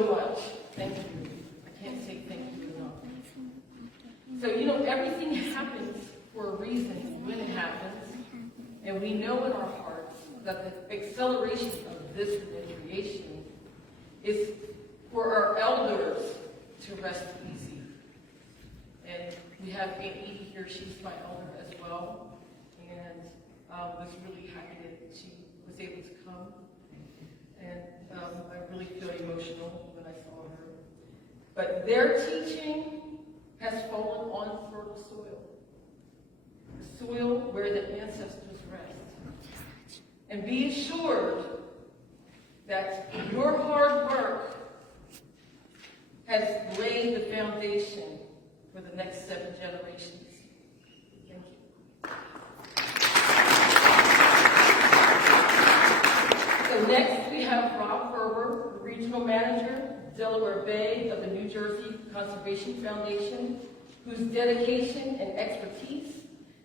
so much. Thank you. I can't say thank you enough. So, everything happens for a reason when it happens. And we know in our hearts that the acceleration of this rematriation is for our elders to rest easy. And we have Aunt Edie here. She's my elder as well. And was really happy that she was able to come. And I really feel emotional when I saw her. But their teaching has fallen on fertile soil. The soil where the ancestors rest. And be assured that your hard work has laid the foundation for the next 7 generations. Thank you. So next we have Rob Ferber, the Regional Manager, Delaware Bay of the New Jersey Conservation Foundation, whose dedication and expertise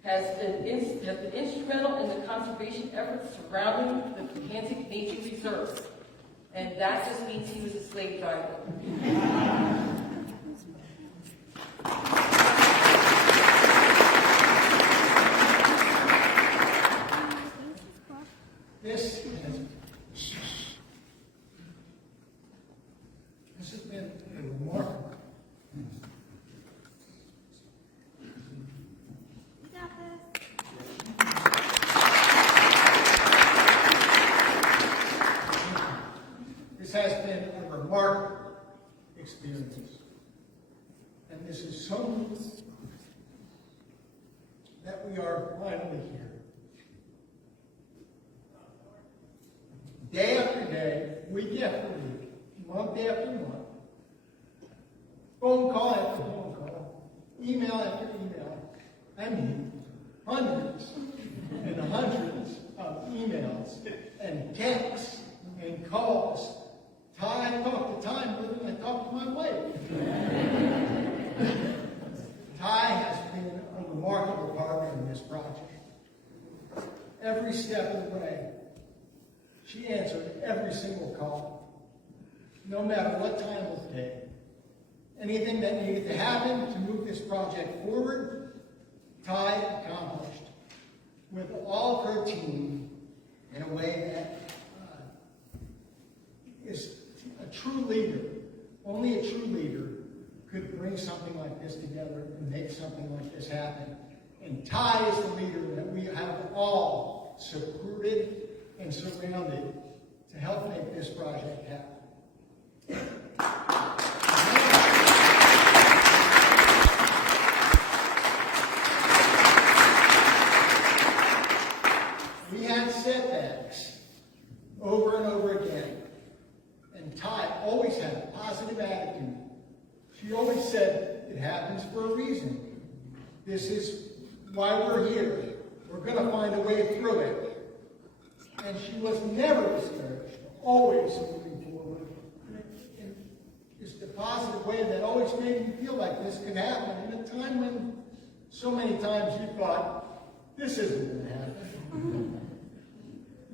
has been instrumental in the conservation efforts surrounding the Cohanzick Nature Reserve. And that just means he was a slave driver. This has been a remarkable. This has been a remarkable experience. And this is so neat that we are finally here. Day after day, week after week, month after month, phone call after phone call, email after email. I mean, hundreds and hundreds of emails and texts and calls. I talk to Ty more than I talk to my wife. Ty has been a remarkable partner in this project. Every step of the way, she answered every single call, no matter what time of day. Anything that needed to happen to move this project forward, Ty accomplished with all of her team in a way that is a true leader. Only a true leader could bring something like this together and make something like this happen. And Ty is the leader that we have all supported and surrounded to help make this project happen. We had setbacks over and over again. And Ty always had a positive attitude. She always said, it happens for a reason. This is why we're here. We're going to find a way through it. And she was never discouraged, always moving forward. And it's the positive way that always made me feel like this could happen in a time when so many times you thought, this isn't going to happen.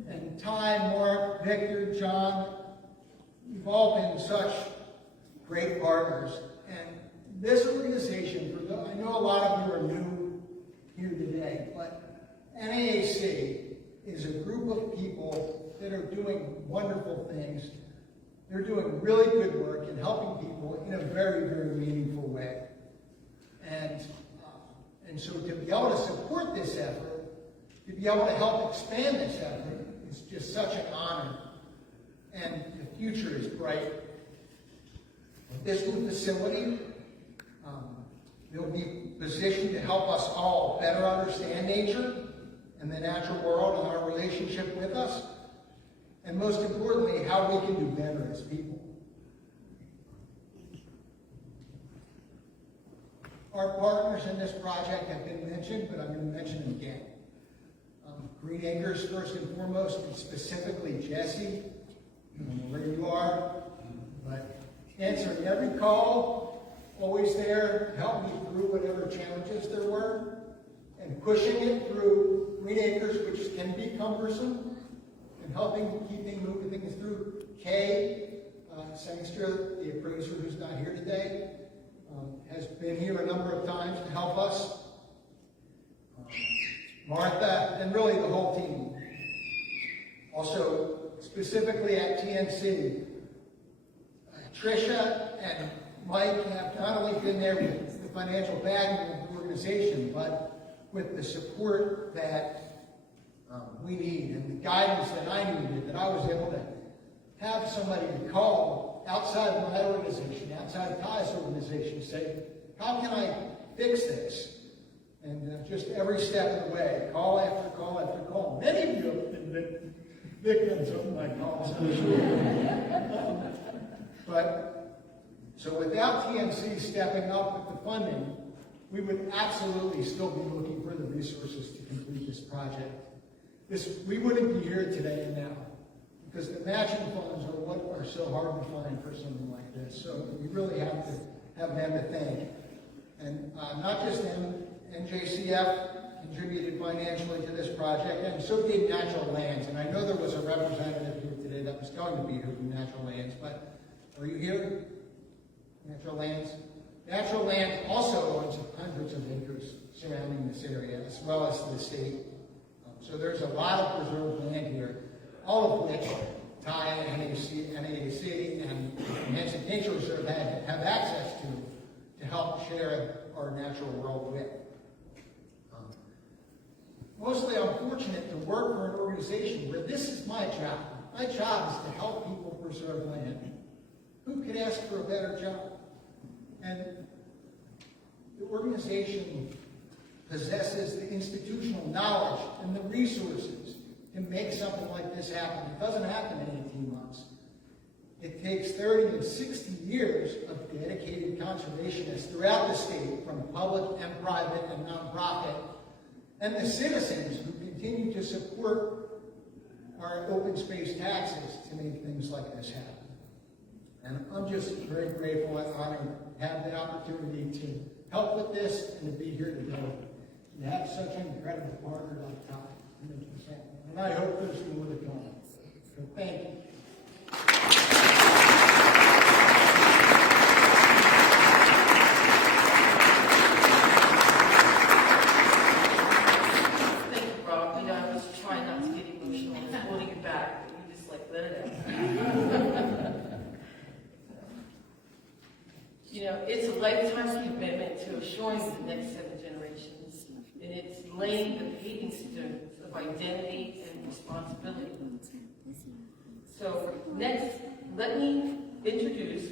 And Ty, Mark, Victor, John, you've all been such great partners. And this organization, I know a lot of you are new here today, but NAAC is a group of people that are doing wonderful things. They're doing really good work and helping people in a very, very meaningful way. And so to be able to support this effort, to be able to help expand this effort, is just such an honor. And the future is bright. This new facility will be positioned to help us all better understand nature and the natural world and our relationship with us, and most importantly, how we can do better as people. Our partners in this project have been mentioned, but I'm going to mention them again. Green Acres, first and foremost, and specifically Jesse, where you are, but answering every call, always there to help me through whatever challenges there were, and pushing it through Green Acres, which can be cumbersome, and helping keeping moving things through. Kay Sangster Spencer, the appraiser who's not here today, has been here a number of times to help us. Martha, and really the whole team. Also, specifically at TNC, Tricia and Mike have not only been there with the financial backing of the organization, but with the support that we need and the guidance that I needed, that I was able to have somebody to call outside of my organization, outside of Ty's organization, say, how can I fix this? And just every step of the way, call after call after call. Many of you have been victims of my calls, I'm sure. But, so without TNC stepping up with the funding, we would absolutely still be looking for the resources to complete this project. We wouldn't be here today and now, because the matching funds are what are so hard to find for something like this. So we really have to have them to thank. And not just them, NJCF contributed financially to this project, and so did Natural Lands. And I know there was a representative here today that was going to be here from Natural Lands, but are you here? Natural Lands? Natural Lands also owns hundreds of acres surrounding this area, as well as the state. So there's a lot of preserved land here, all of which Ty, NAAC, and Cohanzick Nature Reserve have access to help share our natural world with. Mostly I'm fortunate to work for an organization where this is my job. My job is to help people preserve land. Who could ask for a better job? And the organization possesses the institutional knowledge and the resources to make something like this happen. It doesn't happen in 18 months. It takes 30 and 60 years of dedicated conservationists throughout the state, from public and private and nonprofit, and the citizens who continue to support our open space taxes to make things like this happen. And I'm just very grateful and honored to have the opportunity to help with this and to be here today. To have such an incredible partner like Todd. And I hope there's more to come. So thank you. Thank you, Rob. You know, I was trying not to get emotional and holding it back, but you just like let it out. You know, it's a lifetime commitment to assuring the next 7 generations, and it's laying the paving stones of identity and responsibility. So next, let me introduce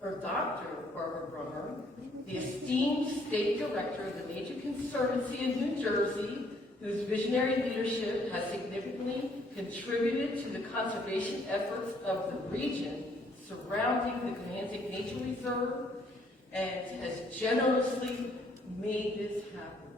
Dr. Barbara Brummer, the esteemed State Director of the Nature Conservancy in New Jersey, whose visionary leadership has significantly contributed to the conservation efforts of the region surrounding the Cohanzick Nature Reserve, and has generously made this happen.